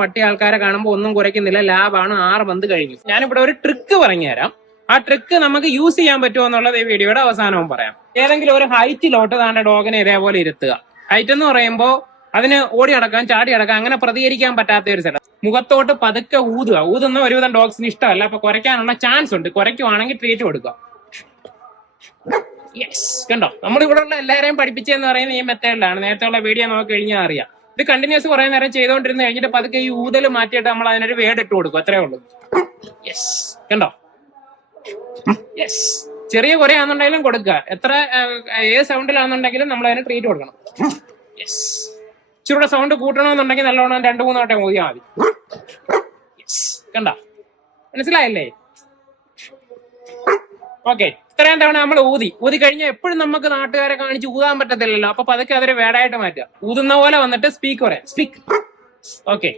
പട്ടി ആൾക്കാരെ കാണുമ്പോൾ ഒന്നും കുറയ്ക്കുന്നില്ല, ലാഭാണ്, 6 മന്ത് കഴിഞ്ഞു. ഞാനിവിടെ ഒരു ട്രിക്ക് പറഞ്ഞുതരാം. ആ ട്രിക്ക് നമുക്ക് യൂസ് ചെയ്യാൻ പറ്റുമോ എന്നുള്ളത് ഈ വീഡിയോയുടെ അവസാനവും പറയാം. ഏതെങ്കിലും ഒരു ഹൈറ്റിലോട്ട് താണ്ട ഡോഗിനെ ഇതേപോലെ ഇരുത്തുക. ഹൈറ്റ് എന്ന് പറയുമ്പോൾ അതിന് ഓടി നടക്കാൻ, ചാടി നടക്കാൻ, അങ്ങനെ പ്രതികരിക്കാൻ പറ്റാത്ത ഒരു സ്ഥലം. മുഖത്തോട്ട് പതുക്കെ ഊതുക. ഊതുന്ന ഒരുവിധം ഡോഗ്സിന് ഇഷ്ടമല്ല, അപ്പൊ കുറയ്ക്കാനുള്ള ചാൻസ് ഉണ്ട്. കുറയ്ക്കുവാണെങ്കിൽ ട്രീറ്റ് കൊടുക്കുക. യെസ്, കണ്ടോ, നമ്മളിവിടെ ഉള്ള എല്ലാവരെയും പഠിപ്പിച്ചെന്ന് പറയുന്നത് ഈ മെത്തേഡിലാണ്. നേരത്തെ ഉള്ള വീഡിയോ നോക്കി കഴിഞ്ഞാൽ അറിയാം. ഇത് കണ്ടിന്യൂസ് കുറെ നേരം ചെയ്തുകൊണ്ടിരുന്ന് കഴിഞ്ഞിട്ട് പതുക്കെ ഈ ഊതൽ മാറ്റിയിട്ട് നമ്മൾ അതിനൊരു വേർഡ് ഇട്ട് കൊടുക്കും. അത്രേ ഉള്ളൂ. യെസ്, കണ്ടോ. യെസ്, ചെറിയ കുറയാണെന്നുണ്ടെങ്കിലും കൊടുക്കുക. എത്ര ഏത് സൗണ്ടിലാണെന്നുണ്ടെങ്കിലും നമ്മൾ അതിന് ട്രീറ്റ് കൊടുക്കണം. യെസ്, ഇച്ചിരൂടെ സൗണ്ട് കൂട്ടണമെന്നുണ്ടെങ്കിൽ നല്ലോണം 2-3 വട്ടം ഊതിയാൽ മതി. യെസ്, കണ്ടോ, മനസ്സിലായല്ലേ? ഓക്കെ, ഇത്രയും തവണ നമ്മൾ ഊതി കഴിഞ്ഞാൽ എപ്പോഴും നമുക്ക് നാട്ടുകാരെ കാണിച്ച് ഊതാൻ പറ്റത്തില്ലല്ലോ. അപ്പൊ പതുക്കെ അതൊരു വേടായിട്ട് മാറ്റുക. ഊതുന്ന പോലെ വന്നിട്ട് സ്പീക്ക് പറയാം. സ്പീക്ക്. ഓക്കെ.